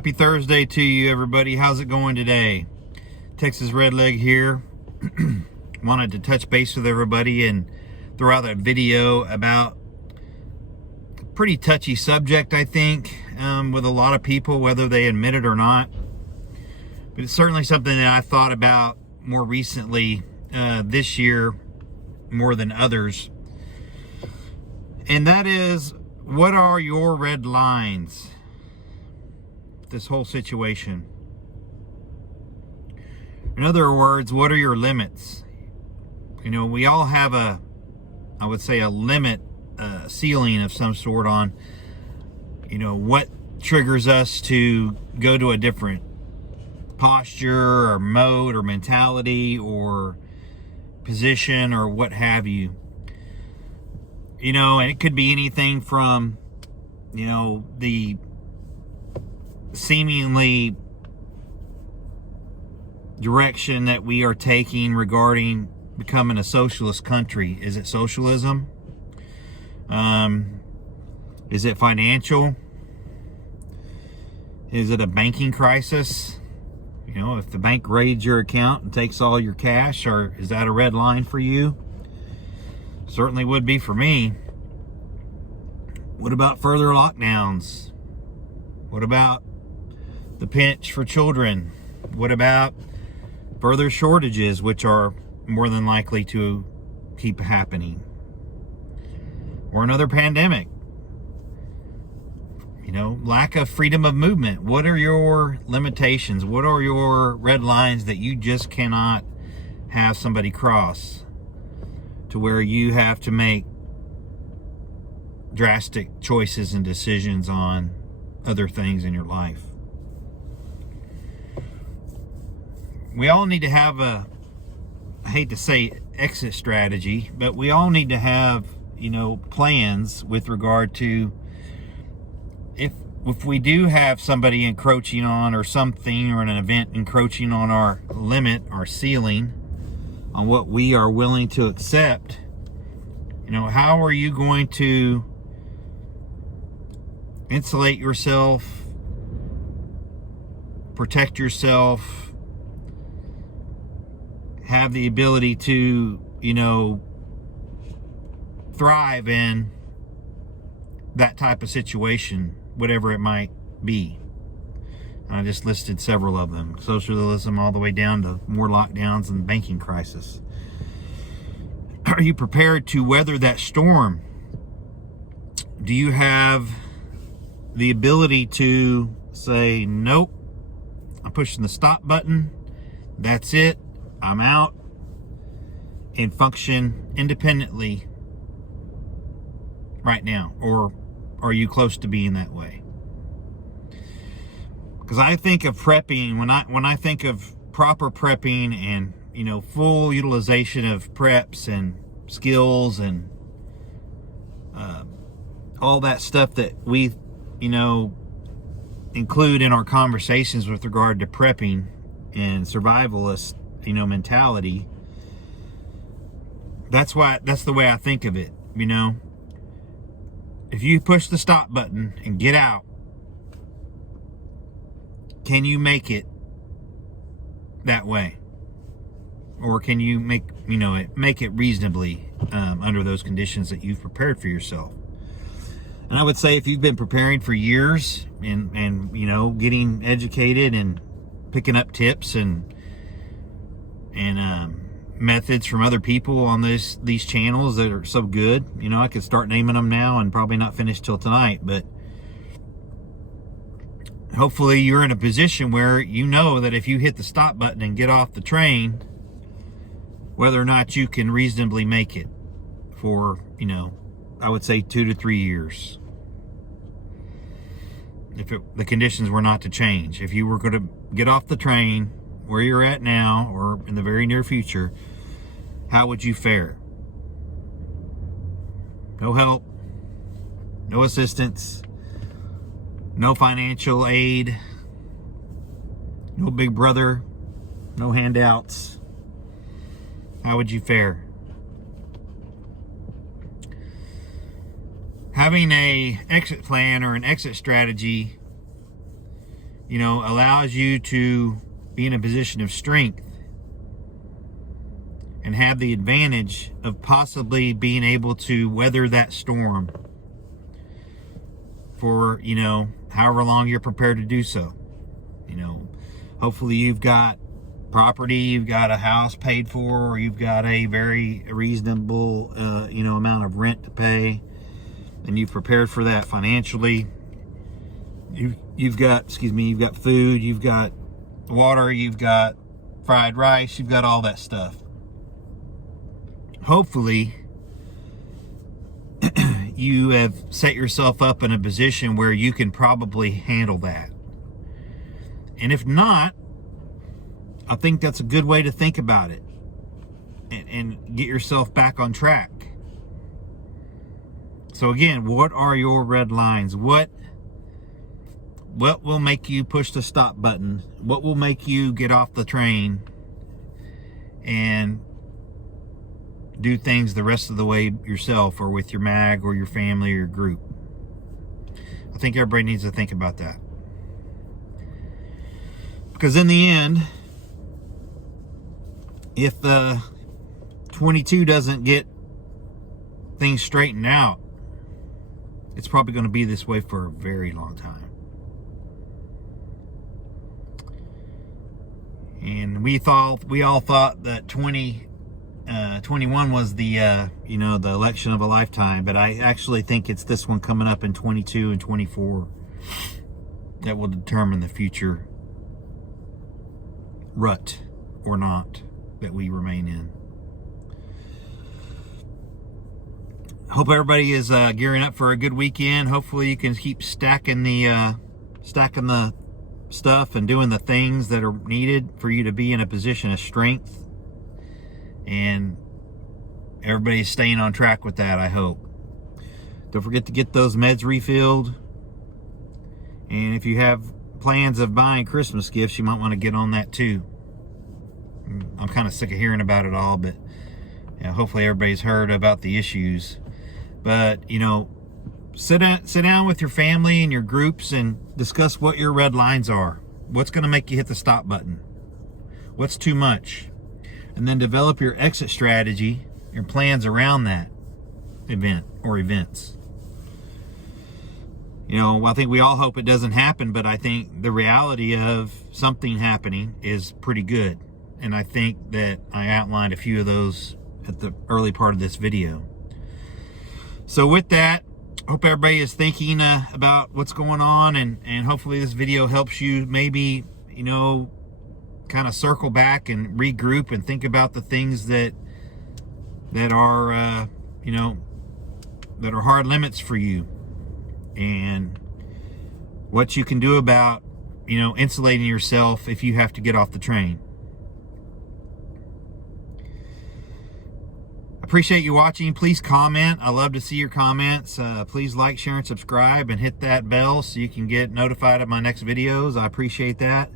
Happy Thursday to you, everybody. How's it going today? Texas Redleg here. Wanted to touch base with everybody and throw out a video about a pretty touchy subject, I think, with a lot of people, whether they admit it or not. But it's certainly something that I thought about more recently this year, more than others. And that is, what are your red lines? This whole situation. In other words, what are your limits? You know, we all have I would say a limit, ceiling of some sort on, you know, what triggers us to go to a different posture or mode or mentality or position or what have you. You know, and it could be anything from, you know, the seemingly direction that we are taking regarding becoming a socialist country. Is it socialism? Is it financial? Is it a banking crisis? You know, if the bank raids your account and takes all your cash, or is that a red line for you? Certainly would be for me. What about further lockdowns? What about the pinch for children? What about further shortages, which are more than likely to keep happening? Or another pandemic? You know, lack of freedom of movement. What are your limitations? What are your red lines that you just cannot have somebody cross, to where you have to make drastic choices and decisions on other things in your life? We all need to have I hate to say exit strategy, but we all need to have, you know, plans with regard to if we do have somebody encroaching on, or something or an event encroaching on our limit, our ceiling, on what we are willing to accept. You know, how are you going to insulate yourself, protect yourself, have the ability to, you know, thrive in that type of situation, whatever it might be? And I just listed several of them. Socialism all the way down to more lockdowns and banking crisis. Are you prepared to weather that storm? Do you have the ability to say, nope, I'm pushing the stop button, that's it, I'm out, and function independently right now? Or are you close to being that way? Because I think of prepping, when I think of proper prepping and, you know, full utilization of preps and skills and all that stuff that we, you know, include in our conversations with regard to prepping and survivalist, you know, mentality. That's the way I think of it. You know, if you push the stop button and get out, can you make it that way? Or can you make it reasonably under those conditions that you've prepared for yourself? And I would say, if you've been preparing for years and you know, getting educated and picking up tips and methods from other people on these channels that are so good, you know, I could start naming them now and probably not finish till tonight, but hopefully you're in a position where you know that if you hit the stop button and get off the train, whether or not you can reasonably make it for, you know, I would say 2 to 3 years. If the conditions were not to change, if you were going to get off the train where you're at now or in the very near future, how would you fare? No help, no assistance, no financial aid, no big brother, no handouts. How would you fare? Having a exit plan or an exit strategy allows you to be in a position of strength and have the advantage of possibly being able to weather that storm for, however long you're prepared to do so. Hopefully you've got property, you've got a house paid for, or you've got a very reasonable, amount of rent to pay, and you've prepared for that financially. You've got food, you've got water, you've got fried rice, you've got all that stuff. Hopefully, you have set yourself up in a position where you can probably handle that. And if not, I think that's a good way to think about it and get yourself back on track. So again, what are your red lines? What will make you push the stop button? What will make you get off the train and do things the rest of the way yourself, or with your mag or your family or your group? I think everybody needs to think about that. Because in the end, if 22 doesn't get things straightened out, it's probably going to be this way for a very long time. And we all thought that 21 was the the election of a lifetime, but I actually think it's this one coming up in 22 and 24 that will determine the future rut or not that we remain in. Hope everybody is gearing up for a good weekend. Hopefully you can keep stacking the stuff and doing the things that are needed for you to be in a position of strength, and everybody's staying on track with that, I hope. Don't forget to get those meds refilled, and if you have plans of buying Christmas gifts, you might want to get on that too. I'm kind of sick of hearing about it all, but hopefully everybody's heard about the issues. But sit down with your family and your groups and discuss what your red lines are. What's going to make you hit the stop button? What's too much? And then develop your exit strategy, your plans around that event or events. I think we all hope it doesn't happen, but I think the reality of something happening is pretty good. And I think that I outlined a few of those at the early part of this video. So with that, hope everybody is thinking about what's going on, and hopefully this video helps you maybe, kind of circle back and regroup and think about the things that are, that are hard limits for you, and what you can do about, insulating yourself if you have to get off the train. Appreciate you watching. Please comment. I love to see your comments. Please like, share, and subscribe, and hit that bell so you can get notified of my next videos. I appreciate that.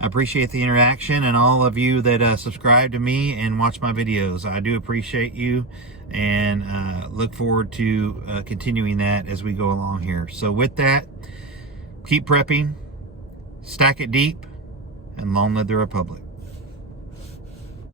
I appreciate the interaction, and all of you that subscribe to me and watch my videos. I do appreciate you, and look forward to continuing that as we go along here. So with that, keep prepping, stack it deep, and long live the Republic.